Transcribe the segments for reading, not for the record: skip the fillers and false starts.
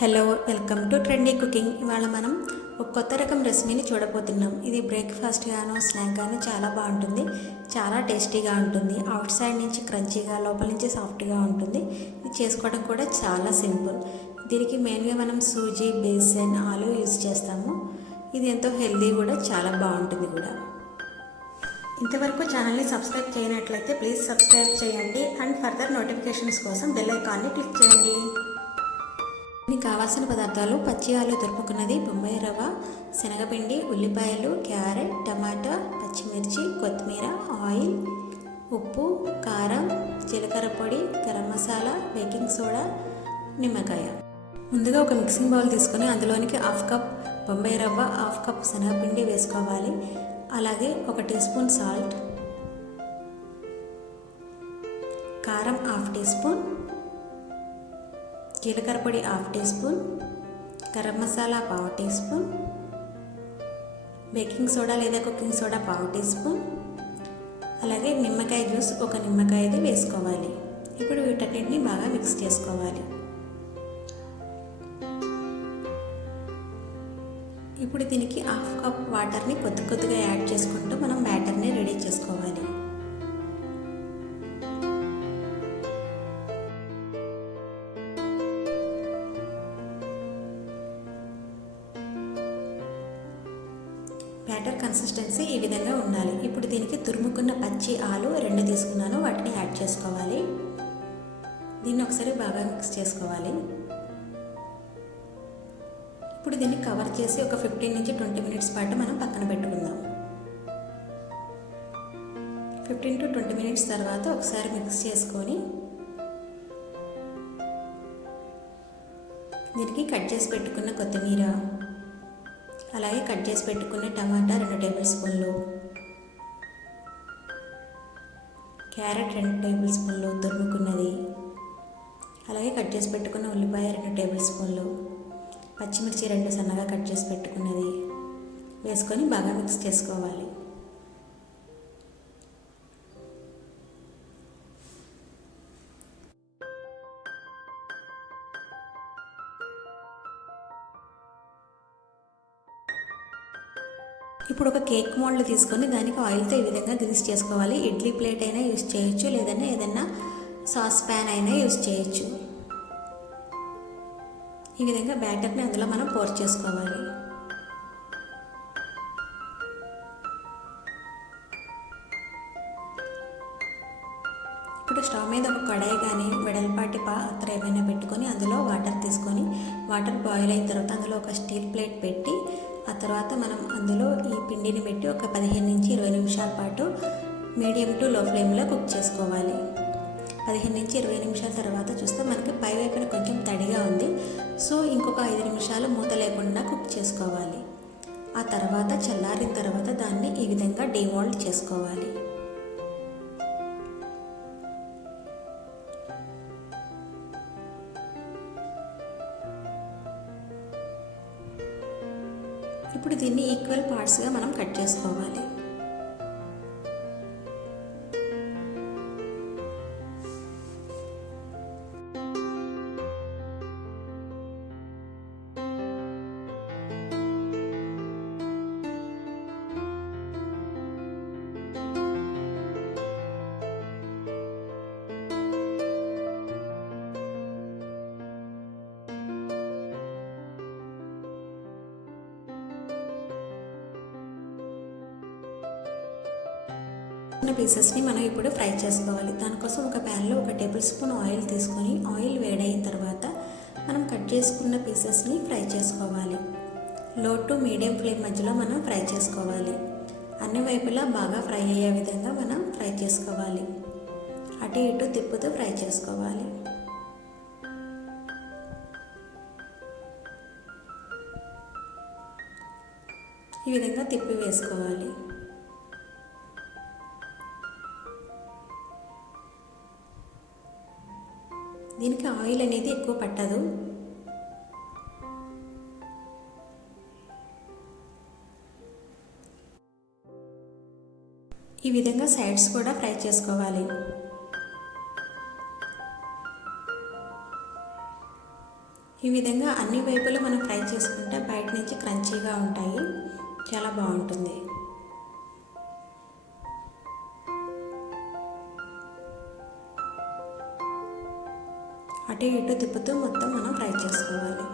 Hello, welcome to trendy cooking. ఇవాళ మనం ఒక కొత్త రకం రెసిపీని చూడబోతున్నాం. ఇది బ్రేక్ఫాస్ట్ గాను స్నాక్ గాను చాలా బాగుంటుంది, చాలా టేస్టీగా ఉంటుంది. అవుట్ సైడ్ నుంచి క్రంచీగా, లోపల నుంచి సాఫ్ట్గా ఉంటుంది. ఇది చేసుకోవడం కూడా చాలా సింపుల్. దీనికి మెయిన్గా మనం సూజీ, బేసన్, ఆలూ యూజ్ చేస్తాము. ఇది ఎంతో హెల్దీ కూడా, చాలా బాగుంటుంది కూడా. ఇంతవరకు ఛానల్ని సబ్స్క్రైబ్ చేయనట్లయితే ప్లీజ్ సబ్స్క్రైబ్ చేయండి అండ్ ఫర్దర్ నోటిఫికేషన్స్ కోసం బెల్ ఐకాన్ని క్లిక్ చేయండి. దీనికి కావాల్సిన పదార్థాలు: పచ్చి ఆలు తురుముకున్నది, బొంబాయి రవ్వ, శనగపిండి, ఉల్లిపాయలు, క్యారెట్, టమాటా, పచ్చిమిర్చి, కొత్తిమీర, ఆయిల్, ఉప్పు, కారం, జీలకర్ర పొడి, గరం మసాలా, బేకింగ్ సోడా, నిమ్మకాయ. ముందుగా ఒక మిక్సింగ్ బౌల్ తీసుకొని అందులోనికి 1/2 కప్ బొంబాయి రవ్వ, 1/2 కప్ శనగపిండి వేసుకోవాలి. అలాగే 1 టీ స్పూన్ సాల్ట్, కారం 1/2 టీ స్పూన్, జీలకర్ర పొడి 1/2 teaspoon, garam masala 1/2 teaspoon, baking soda లేదా కుకింగ్ సోడా 1/2 టీ స్పూన్, అలాగే నిమ్మకాయ జ్యూస్ 1 నిమ్మకాయది వేసుకోవాలి. ఇప్పుడు వీటన్నిటిని బాగా మిక్స్ చేసుకోవాలి. ఇప్పుడు దీనికి 1/2 కప్ వాటర్ని కొద్దిగా యాడ్ చేసుకుంటూ మనం బ్యాటర్ని రెడీ చేసుకోవాలి. బ్యాటర్ కన్సిస్టెన్సీ ఈ విధంగా ఉండాలి. ఇప్పుడు దీనికి తురుముకున్న పచ్చి ఆలు 2 తీసుకున్నాను, వాటిని యాడ్ చేసుకోవాలి. దీన్ని ఒకసారి బాగా మిక్స్ చేసుకోవాలి. ఇప్పుడు దీన్ని కవర్ చేసి ఒక 15 నుంచి 20 మినిట్స్ పాటు మనం పక్కన పెట్టుకుందాం. 15 to 20 మినిట్స్ తర్వాత ఒకసారి మిక్స్ చేసుకొని దీనికి కట్ చేసి పెట్టుకున్న కొత్తిమీర, అలాగే కట్ చేసి పెట్టుకున్న టమాటా 2 టేబుల్ స్పూన్లు, క్యారెట్ 2 టేబుల్ స్పూన్లు తురుముకున్నది, అలాగే కట్ చేసి పెట్టుకున్న ఉల్లిపాయ 2 టేబుల్ స్పూన్లు, పచ్చిమిర్చి 2 సన్నగా కట్ చేసి పెట్టుకున్నది వేసుకొని బాగా మిక్స్ చేసుకోవాలి. ఇప్పుడు ఒక కేక్ మోల్డ్ తీసుకొని దానికి ఆయిల్తో ఈ విధంగా గ్రీస్ చేసుకోవాలి. ఇడ్లీ ప్లేట్ అయినా యూజ్ చేయొచ్చు, లేదంటే ఏదైనా సాస్ ప్యాన్ అయినా యూజ్ చేయొచ్చు. ఈ విధంగా బ్యాటర్ని అందులో మనం పోర్ చేసుకోవాలి. ఇప్పుడు స్టవ్ మీద ఒక కడాయి కానీ వెడల్పాటి పాత్ర ఏమైనా పెట్టుకొని అందులో వాటర్ తీసుకొని, వాటర్ బాయిల్ అయిన తర్వాత అందులో ఒక స్టీల్ ప్లేట్ పెట్టి, ఆ తర్వాత మనం అందులో ఈ పిండిని పెట్టి ఒక 15 నుంచి 20 నిమిషాల పాటు మీడియం టు లో ఫ్లేమ్లో కుక్ చేసుకోవాలి. 15 నుంచి 20 నిమిషాల తర్వాత చూస్తే మనకి పై వైపున కొంచెం తడిగా ఉంది. సో ఇంకొక 5 నిమిషాలు మూత లేకుండా కుక్ చేసుకోవాలి. ఆ తర్వాత చల్లారిన తర్వాత దాన్ని ఈ విధంగా డీమోల్డ్ చేసుకోవాలి. ఇప్పుడు దీన్ని ఈక్వల్ పార్ట్స్గా మనం కట్ చేసుకోవాలి. పీసెస్ని మనం ఇప్పుడు ఫ్రై చేసుకోవాలి. దానికోసం ఒక ప్యాన్లో 1 టేబుల్ స్పూన్ ఆయిల్ తీసుకొని, ఆయిల్ వేడైన తర్వాత మనం కట్ చేసుకున్న పీసెస్ని ఫ్రై చేసుకోవాలి. లో టు మీడియం ఫ్లేమ్ మధ్యలో మనం ఫ్రై చేసుకోవాలి. అన్ని వైపులా బాగా ఫ్రై అయ్యే విధంగా మనం ఫ్రై చేసుకోవాలి. అటు ఇటు తిప్పుతూ ఫ్రై చేసుకోవాలి. ఈ విధంగా తిప్పి వేసుకోవాలి. దీనికి ఆయిల్ అనేది ఎక్కువ పట్టదు. ఈ విధంగా సైడ్స్ కూడా ఫ్రై చేసుకోవాలి. ఈ విధంగా అన్ని వైపులు మనం ఫ్రై చేసుకుంటే బయట నుంచి క్రంచీగా ఉంటాయి, చాలా బాగుంటుంది. అటు ఇటు తిప్పుతూ మొత్తం మనం ఫ్రై చేసుకోవాలి.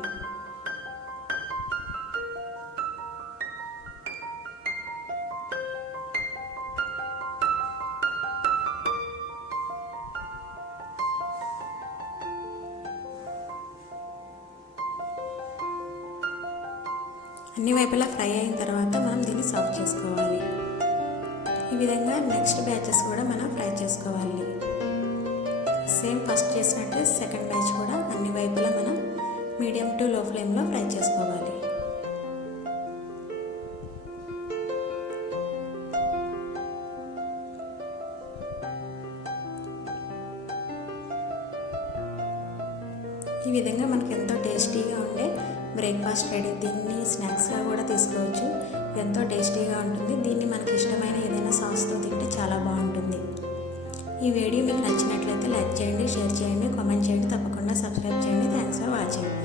అన్ని వైపులా ఫ్రై అయిన తర్వాత మనం దీన్ని సర్వ్ చేసుకోవాలి. ఈ విధంగా నెక్స్ట్ బ్యాచెస్ కూడా మనం ఫ్రై చేసుకోవాలి. సేమ్ ఫస్ట్ చేసినట్టే సెకండ్ బ్యాచ్ కూడా అన్ని వైపులా మనం మీడియం టు లో ఫ్లేమ్లో ఫ్రై చేసుకోవాలి. ఈ విధంగా మనకు ఎంతో టేస్టీగా ఉండే బ్రేక్ఫాస్ట్ రెడీ. దీన్ని స్నాక్స్గా కూడా తీసుకోవచ్చు, ఎంతో టేస్టీగా ఉంటుంది. దీన్ని మనకి ఇష్టమైన ఏదైనా సాస్తో తింటే చాలా బాగుంటుంది. ఈ వీడియో మీకు నచ్చినట్లయితే లైక్ చేయండి, షేర్ చేయండి, కామెంట్ చేయండి, తప్పకుండా సబ్స్క్రైబ్ చేయండి. Thanks for watching.